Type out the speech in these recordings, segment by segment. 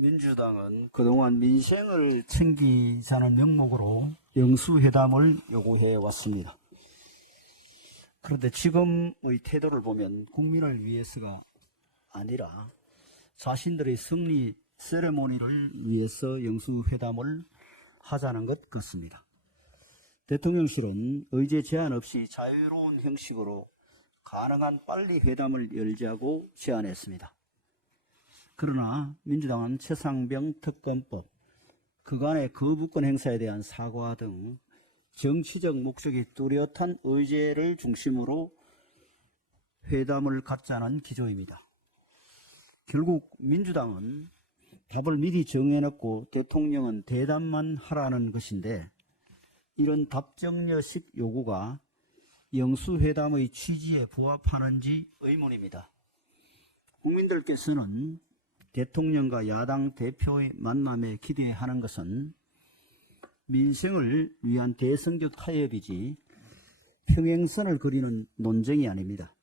민주당은 그동안 민생을 챙기자는 명목으로 영수회담을 요구해 왔습니다. 그런데 지금의 태도를 보면 국민을 위해서가 아니라 자신들의 승리 세레모니를 위해서 영수회담을 하자는 것 같습니다. 대통령실은 의제 제한 없이 자유로운 형식으로 가능한 빨리 회담을 열자고 제안했습니다. 그러나 민주당은 최상병 특검법, 그간의 거부권 행사에 대한 사과 등 정치적 목적이 뚜렷한 의제를 중심으로 회담을 갖자는 기조입니다. 결국 민주당은 답을 미리 정해놓고 대통령은 대답만 하라는 것인데, 이런 답정너식 요구가 영수회담의 취지에 부합하는지 의문입니다. 국민들께서는 대통령과 야당 대표의 만남에 기대하는 것은 민생을 위한 대승적 타협이지 평행선을 그리는 논쟁이 아닙니다.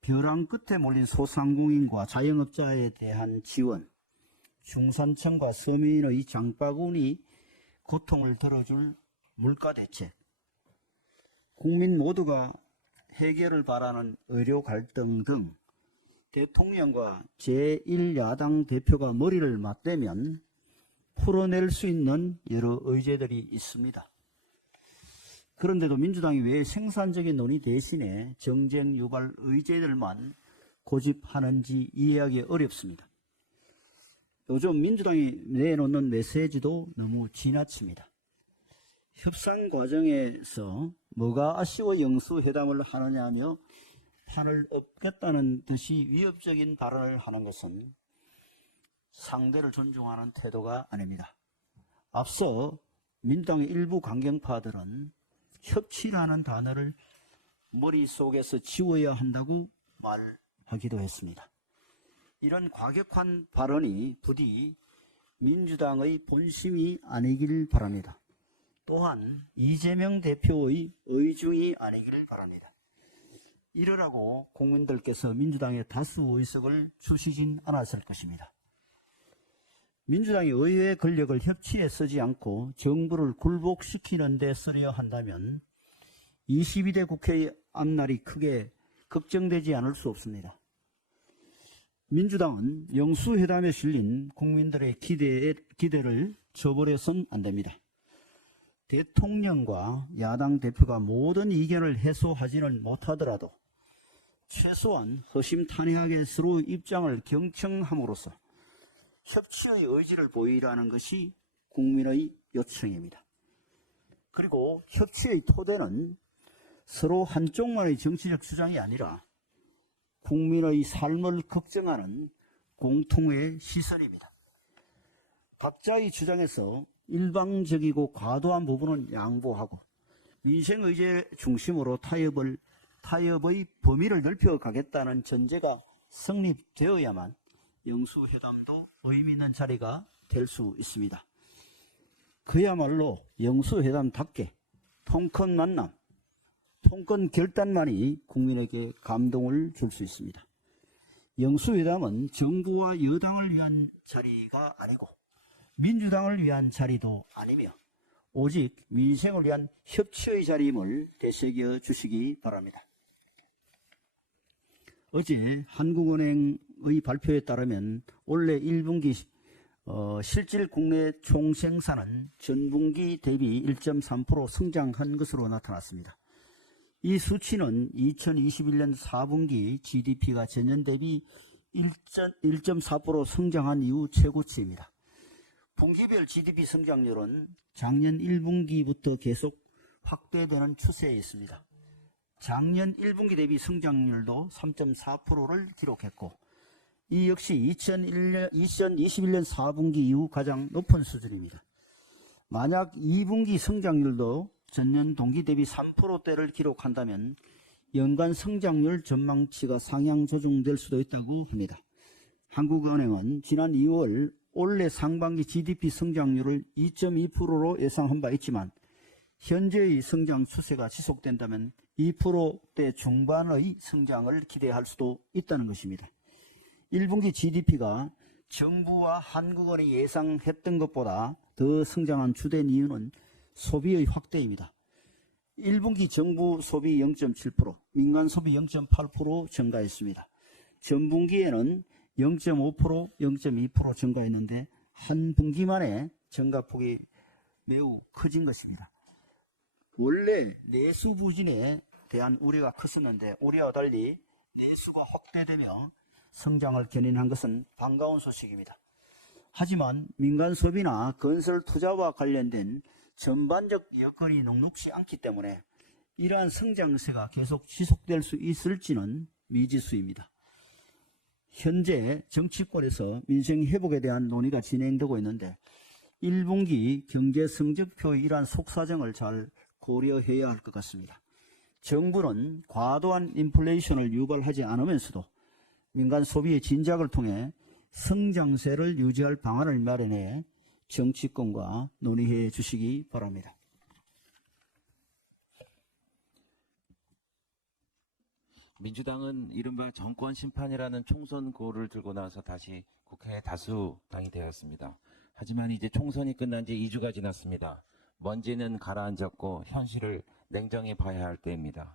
벼랑 끝에 몰린 소상공인과 자영업자에 대한 지원, 중산층과 서민의 장바구니 고통을 덜어줄 물가 대책, 국민 모두가 해결을 바라는 의료 갈등 등 대통령과 제1야당 대표가 머리를 맞대면 풀어낼 수 있는 여러 의제들이 있습니다. 그런데도 민주당이 왜 생산적인 논의 대신에 정쟁 유발 의제들만 고집하는지 이해하기 어렵습니다. 요즘 민주당이 내놓는 메시지도 너무 지나칩니다. 협상 과정에서 뭐가 아쉬워 영수회담을 하느냐며 판을 엎겠다는 듯이 위협적인 발언을 하는 것은 상대를 존중하는 태도가 아닙니다. 앞서 민주당의 일부 강경파들은 협치라는 단어를 머릿속에서 지워야 한다고 말하기도 했습니다. 이런 과격한 발언이 부디 민주당의 본심이 아니길 바랍니다. 또한 이재명 대표의 의중이 아니길 바랍니다. 이러라고 국민들께서 민주당의 다수 의석을 주시진 않았을 것입니다. 민주당이 의회 권력을 협치에 쓰지 않고 정부를 굴복시키는 데 쓰려 한다면 22대 국회의 앞날이 크게 걱정되지 않을 수 없습니다. 민주당은 영수회담에 실린 국민들의 기대를 저버려서는 안 됩니다. 대통령과 야당 대표가 모든 이견을 해소하지는 못하더라도 최소한 허심탄회하게 서로 입장을 경청함으로써 협치의 의지를 보이라는 것이 국민의 요청입니다. 그리고 협치의 토대는 서로 한쪽만의 정치적 주장이 아니라 국민의 삶을 걱정하는 공통의 시선입니다. 각자의 주장에서 일방적이고 과도한 부분은 양보하고 민생의제 중심으로 타협의 범위를 넓혀가겠다는 전제가 성립되어야만 영수회담도 의미 있는 자리가 될 수 있습니다. 그야말로 영수회담답게 통큰 만남, 통큰 결단만이 국민에게 감동을 줄 수 있습니다. 영수회담은 정부와 여당을 위한 자리가 아니고 민주당을 위한 자리도 아니며 오직 민생을 위한 협치의 자리임을 되새겨 주시기 바랍니다. 어제 한국은행의 발표에 따르면 올해 1분기 실질 국내 총생산은 전분기 대비 1.3% 성장한 것으로 나타났습니다. 이 수치는 2021년 4분기 GDP가 전년 대비 1.4% 성장한 이후 최고치입니다. 분기별 GDP 성장률은 작년 1분기부터 계속 확대되는 추세에 있습니다. 작년 1분기 대비 성장률도 3.4%를 기록했고, 이 역시 2021년 4분기 이후 가장 높은 수준입니다. 만약 2분기 성장률도 전년 동기 대비 3%대를 기록한다면 연간 성장률 전망치가 상향 조정될 수도 있다고 합니다. 한국은행은 지난 2월 올해 상반기 GDP 성장률을 2.2%로 예상한 바 있지만 현재의 성장 추세가 지속된다면 2%대 중반의 성장을 기대할 수도 있다는 것입니다. 1분기 GDP가 정부와 한국은행이 예상했던 것보다 더 성장한 주된 이유는 소비의 확대입니다. 1분기 정부 소비 0.7%, 민간 소비 0.8% 증가했습니다. 전분기에는 0.5%, 0.2% 증가했는데 한 분기 만에 증가폭이 매우 커진 것입니다. 원래 내수 부진에 대한 우려가 컸었는데 올해와 달리 내수가 확대되며 성장을 견인한 것은 반가운 소식입니다. 하지만 민간 소비나 건설 투자와 관련된 전반적 여건이 녹록지 않기 때문에 이러한 성장세가 계속 지속될 수 있을지는 미지수입니다. 현재 정치권에서 민생 회복에 대한 논의가 진행되고 있는데 1분기 경제 성적표의 이러한 속사정을 잘 고려해야 할 것 같습니다. 정부는 과도한 인플레이션을 유발하지 않으면서도 민간 소비의 진작을 통해 성장세를 유지할 방안을 마련해 정치권과 논의해 주시기 바랍니다. 민주당은 이른바 정권 심판이라는 총선고를 들고 나서 다시 국회에 다수당이 되었습니다. 하지만 이제 총선이 끝난 지 2주가 지났습니다. 먼지는 가라앉았고 현실을 냉정히 봐야 할 때입니다.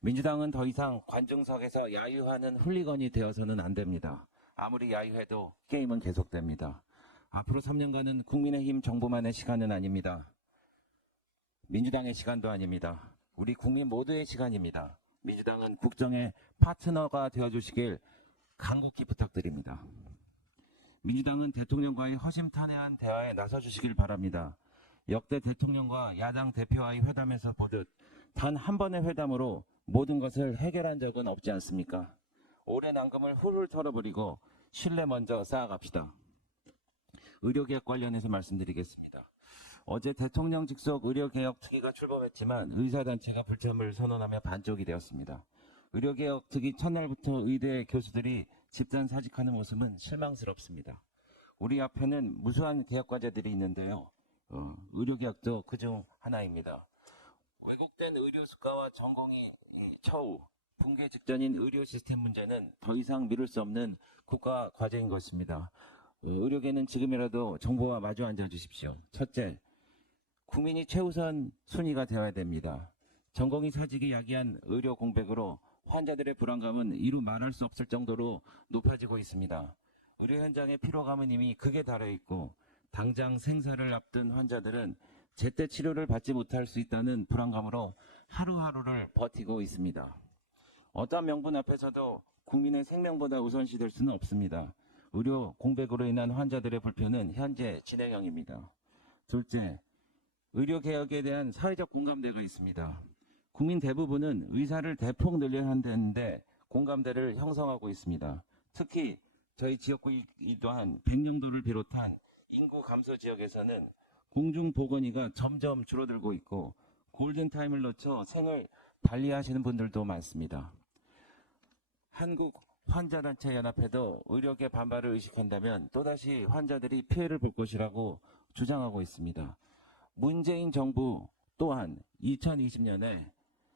민주당은 더 이상 관중석에서 야유하는 훌리건이 되어서는 안 됩니다. 아무리 야유해도 게임은 계속됩니다. 앞으로 3년간은 국민의힘 정부만의 시간은 아닙니다. 민주당의 시간도 아닙니다. 우리 국민 모두의 시간입니다. 민주당은 국정의 파트너가 되어주시길 간곡히 부탁드립니다. 민주당은 대통령과의 허심탄회한 대화에 나서주시길 바랍니다. 역대 대통령과 야당 대표와의 회담에서 보듯 단 한 번의 회담으로 모든 것을 해결한 적은 없지 않습니까? 오랜 앙금을 훌훌 털어버리고 신뢰 먼저 쌓아갑시다. 의료개혁 관련해서 말씀드리겠습니다. 어제 대통령 직속 의료개혁 특위가 출범했지만 의사단체가 불참을 선언하며 반쪽이 되었습니다. 의료개혁 특위 첫날부터 의대 교수들이 집단 사직하는 모습은 실망스럽습니다. 우리 앞에는 무수한 개혁 과제들이 있는데요. 의료개혁도 그중 하나입니다. 왜곡된 의료 수가와 전공의 처우, 붕괴 직전인 의료 시스템 문제는 더 이상 미룰 수 없는 국가 과제인 것입니다. 의료계는 지금이라도 정부와 마주 앉아 주십시오. 첫째, 국민이 최우선 순위가 되어야 됩니다. 전공의 사직이 야기한 의료 공백으로 환자들의 불안감은 이루 말할 수 없을 정도로 높아지고 있습니다. 의료 현장의 피로감은 이미 극에 달해 있고 당장 생사를 앞둔 환자들은 제때 치료를 받지 못할 수 있다는 불안감으로 하루하루를 버티고 있습니다. 어떠한 명분 앞에서도 국민의 생명보다 우선시될 수는 없습니다. 의료 공백으로 인한 환자들의 불편은 현재 진행형입니다. 둘째, 의료개혁에 대한 사회적 공감대가 있습니다. 국민 대부분은 의사를 대폭 늘려야 한다는데 공감대를 형성하고 있습니다. 특히 저희 지역구이기도 한 백령도를 비롯한 인구 감소 지역에서는 공중보건의가 점점 줄어들고 있고 골든타임을 놓쳐 생을 달리하시는 분들도 많습니다. 한국환자단체연합회도 의료계 반발을 의식한다면 또다시 환자들이 피해를 볼 것이라고 주장하고 있습니다. 문재인 정부 또한 2020년에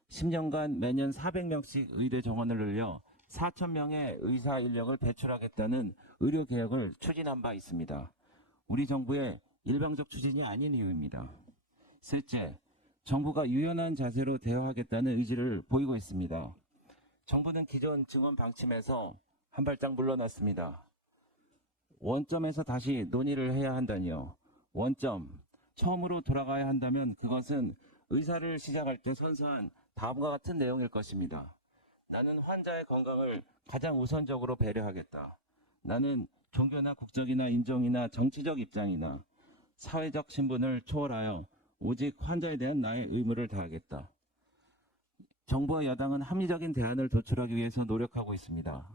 10년간 매년 400명씩 의대 정원을 늘려 4,000명의 의사 인력을 배출하겠다는 의료개혁을 추진한 바 있습니다. 우리 정부의 일방적 추진이 아닌 이유입니다. 셋째, 정부가 유연한 자세로 대응하겠다는 의지를 보이고 있습니다. 정부는 기존 증원 방침에서 한 발짝 물러났습니다. 원점에서 다시 논의를 해야 한다니요. 원점, 처음으로 돌아가야 한다면 그것은 의사를 시작할 때 선서한 다음과 같은 내용일 것입니다. 나는 환자의 건강을 가장 우선적으로 배려하겠다. 나는 종교나 국적이나 인종이나 정치적 입장이나 사회적 신분을 초월하여 오직 환자에 대한 나의 의무를 다하겠다. 정부와 여당은 합리적인 대안을 도출하기 위해서 노력하고 있습니다.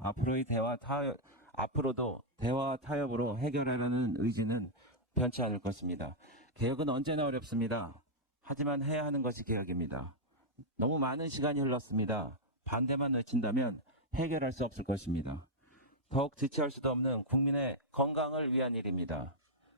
앞으로도 대화와 타협으로 해결하려는 의지는 변치 않을 것입니다. 개혁은 언제나 어렵습니다. 하지만 해야 하는 것이 개혁입니다. 너무 많은 시간이 흘렀습니다. 반대만 외친다면 해결할 수 없을 것입니다. 더욱 지체할 수도 없는 국민의 건강을 위한 일입니다.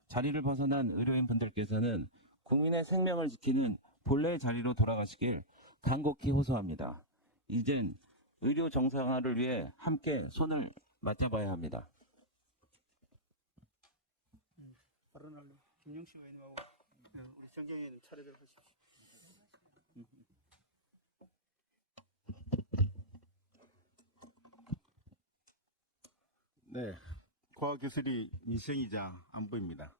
자리를 벗어난 의료인 분들께서는 국민의 생명을 지키는 본래의 자리로 돌아가시길 간곡히 호소합니다. 이젠 의료 정상화를 위해 함께 손을 맞잡아야 합니다. 발언할래. 김영식 의원님하고 우리 정경 의원님 차례대로 하십시오. 네, 과학기술이 민생이자 안보입니다.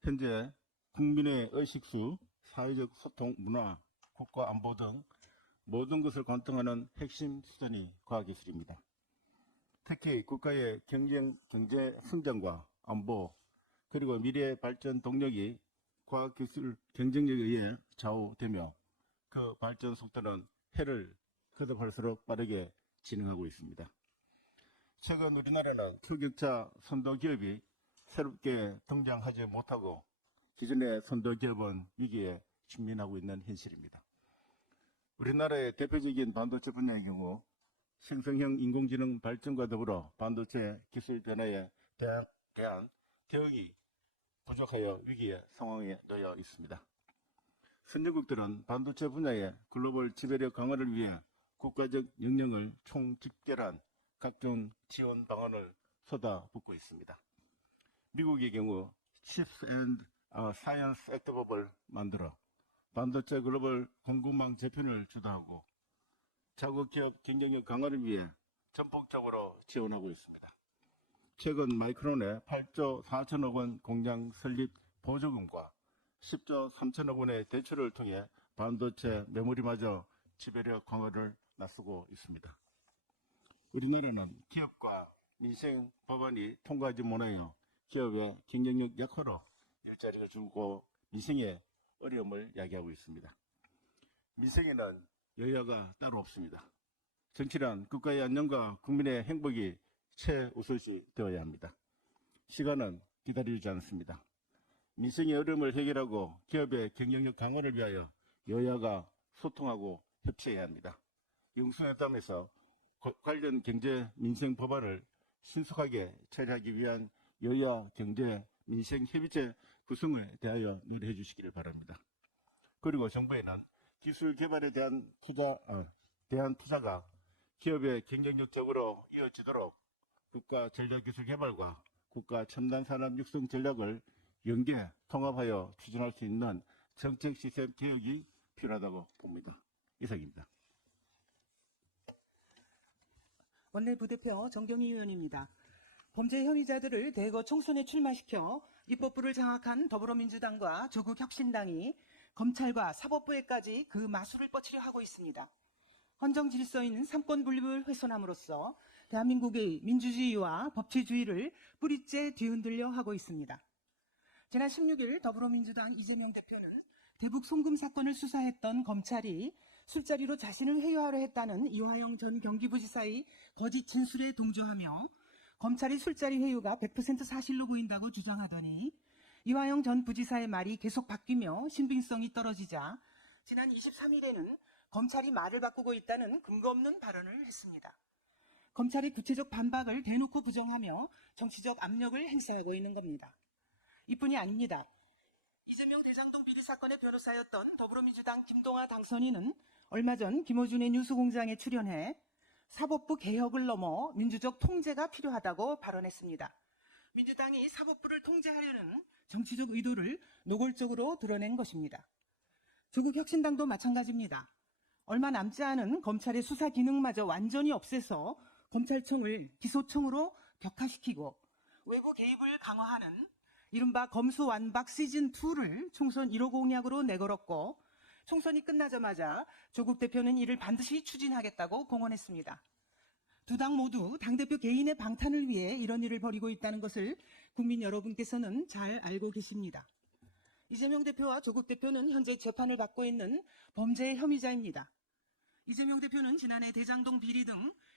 현재 국민의 의식수, 사회적 소통, 문화, 국가 안보 등 모든 것을 관통하는 핵심 수단이 과학기술입니다. 특히 국가의 경제 성장과 안보, 그리고 미래 발전 동력이 과학기술 경쟁력에 의해 좌우되며 그 발전 속도는 해를 거듭할수록 빠르게 진행하고 있습니다. 최근 우리나라는 초격차 선도기업이 새롭게 등장하지 못하고 기존의 선도기업은 위기에 직면하고 있는 현실입니다. 우리나라의 대표적인 반도체 분야의 경우 생성형 인공지능 발전과 더불어 반도체 기술 변화에 대한 대응이 부족하여 위기의 상황에 놓여 있습니다. 선진국들은 반도체 분야의 글로벌 지배력 강화를 위해 국가적 역량을 총집결한 각종 지원 방안을 쏟아붓고 있습니다. 미국의 경우 Chips and Science Act법을 만들어 반도체 글로벌 공급망 재편을 주도하고 자국 기업 경쟁력 강화를 위해 전폭적으로 지원하고 있습니다. 최근 마이크론의 8조 4천억 원 공장 설립 보조금과 10조 3천억 원의 대출을 통해 반도체 메모리마저 지배력 강화를 나서고 있습니다. 우리나라는 기업과 민생 법안이 통과하지 못하여 기업의 경쟁력 약화로 일자리가 줄고 민생의 어려움을 야기하고 있습니다. 민생에는 여야가 따로 없습니다. 정치란 국가의 안녕과 국민의 행복이 최우선시 되어야 합니다. 시간은 기다리지 않습니다. 민생의 어려움을 해결하고 기업의 경쟁력 강화를 위하여 여야가 소통하고 협치해야 합니다. 영수회담에서 관련 경제 민생 법안을 신속하게 처리하기 위한 여야 경제 민생 협의체 구성에 대하여 노력해 주시기를 바랍니다. 그리고 정부에는 기술 개발에 대한 투자가 기업의 경쟁력적으로 이어지도록 국가 전략기술 개발과 국가 첨단 산업 육성 전략을 연계 통합하여 추진할 수 있는 정책 시스템 개혁이 필요하다고 봅니다. 이상입니다. 원내부대표 정경희 의원입니다. 범죄 혐의자들을 대거 총선에 출마시켜 입법부를 장악한 더불어민주당과 조국혁신당이 검찰과 사법부에까지 그 마술을 뻗치려 하고 있습니다. 헌정 질서인 삼권 분립을 훼손함으로써 대한민국의 민주주의와 법치주의를 뿌리째 뒤흔들려 하고 있습니다. 지난 16일 더불어민주당 이재명 대표는 대북 송금 사건을 수사했던 검찰이 술자리로 자신을 회유하려 했다는 이화영 전 경기부지사의 거짓 진술에 동조하며 검찰이 술자리 회유가 100% 사실로 보인다고 주장하더니 이화영 전 부지사의 말이 계속 바뀌며 신빙성이 떨어지자 지난 23일에는 검찰이 말을 바꾸고 있다는 근거 없는 발언을 했습니다. 검찰이 구체적 반박을 대놓고 부정하며 정치적 압력을 행사하고 있는 겁니다. 이뿐이 아닙니다. 이재명 대장동 비리 사건의 변호사였던 더불어민주당 김동아 당선인은 얼마 전 김어준의 뉴스공장에 출연해 사법부 개혁을 넘어 민주적 통제가 필요하다고 발언했습니다. 민주당이 사법부를 통제하려는 정치적 의도를 노골적으로 드러낸 것입니다. 조국혁신당도 마찬가지입니다. 얼마 남지 않은 검찰의 수사 기능마저 완전히 없애서 검찰청을 기소청으로 격화시키고 외부 개입을 강화하는 이른바 검수완박 시즌2를 총선 1호 공약으로 내걸었고 총선이 끝나자마자 조국 대표는 이를 반드시 추진하겠다고 공언했습니다. 두 당 모두 당대표 개인의 방탄을 위해 이런 일을 벌이고 있다는 것을 국민 여러분께서는 잘 알고 계십니다. 이재명 대표와 조국 대표는 현재 재판을 받고 있는 범죄 혐의자입니다. 이재명 대표는 지난해 대장동 비리 등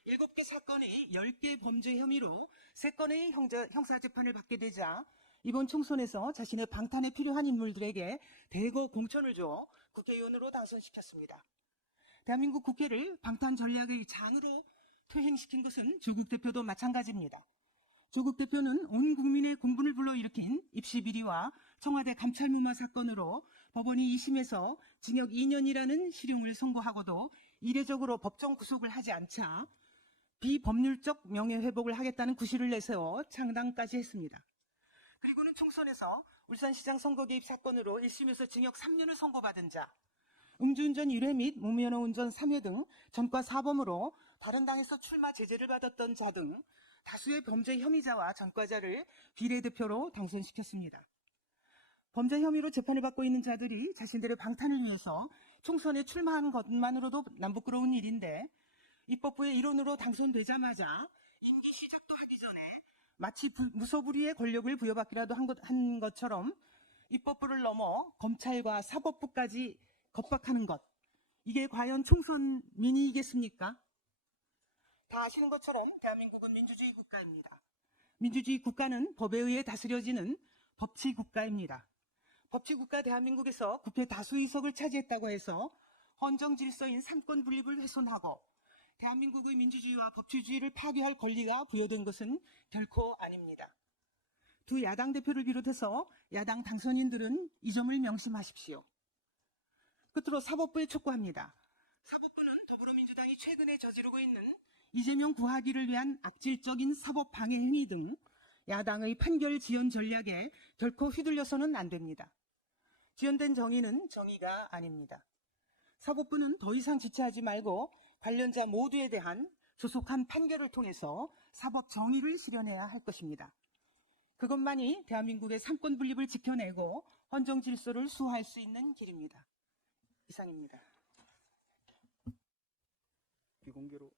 7개 사건의 10개 범죄 혐의로 3건의 형사재판을 받게 되자 이번 총선에서 자신의 방탄에 필요한 인물들에게 대거 공천을 줘 국회의원으로 당선시켰습니다. 대한민국 국회를 방탄 전략의 장으로 퇴행시킨 것은 조국 대표도 마찬가지입니다. 조국 대표는 온 국민의 공분을 불러일으킨 입시 비리와 청와대 감찰무마 사건으로 법원이 2심에서 징역 2년이라는 실형을 선고하고도 이례적으로 법정 구속을 하지 않자 비법률적 명예회복을 하겠다는 구실을 내세워 창당까지 했습니다. 그리고는 총선에서 울산시장 선거 개입 사건으로 1심에서 징역 3년을 선고받은 자, 음주운전 1회 및 무면허 운전 3회 등 전과 4범으로 다른 당에서 출마 제재를 받았던 자 등 다수의 범죄 혐의자와 전과자를 비례대표로 당선시켰습니다. 범죄 혐의로 재판을 받고 있는 자들이 자신들의 방탄을 위해서 총선에 출마하는 것만으로도 남부끄러운 일인데 입법부의 일원으로 당선되자마자 임기 시작도 하기 전에 마치 무소불위의 권력을 부여받기라도 한 것처럼 입법부를 넘어 검찰과 사법부까지 겁박하는 것, 이게 과연 총선 민의이겠습니까? 다 아시는 것처럼 대한민국은 민주주의 국가입니다. 민주주의 국가는 법에 의해 다스려지는 법치 국가입니다. 법치 국가 대한민국에서 국회 다수의석을 차지했다고 해서 헌정 질서인 삼권 분립을 훼손하고 대한민국의 민주주의와 법치주의를 파괴할 권리가 부여된 것은 결코 아닙니다. 두 야당 대표를 비롯해서 야당 당선인들은 이 점을 명심하십시오. 끝으로 사법부에 촉구합니다. 사법부는 더불어민주당이 최근에 저지르고 있는 이재명 구하기를 위한 악질적인 사법 방해 행위 등 야당의 판결 지연 전략에 결코 휘둘려서는 안 됩니다. 지연된 정의는 정의가 아닙니다. 사법부는 더 이상 지체하지 말고 관련자 모두에 대한 조속한 판결을 통해서 사법 정의를 실현해야 할 것입니다. 그것만이 대한민국의 삼권 분립을 지켜내고 헌정 질서를 수호할 수 있는 길입니다. 이상입니다. 비공개로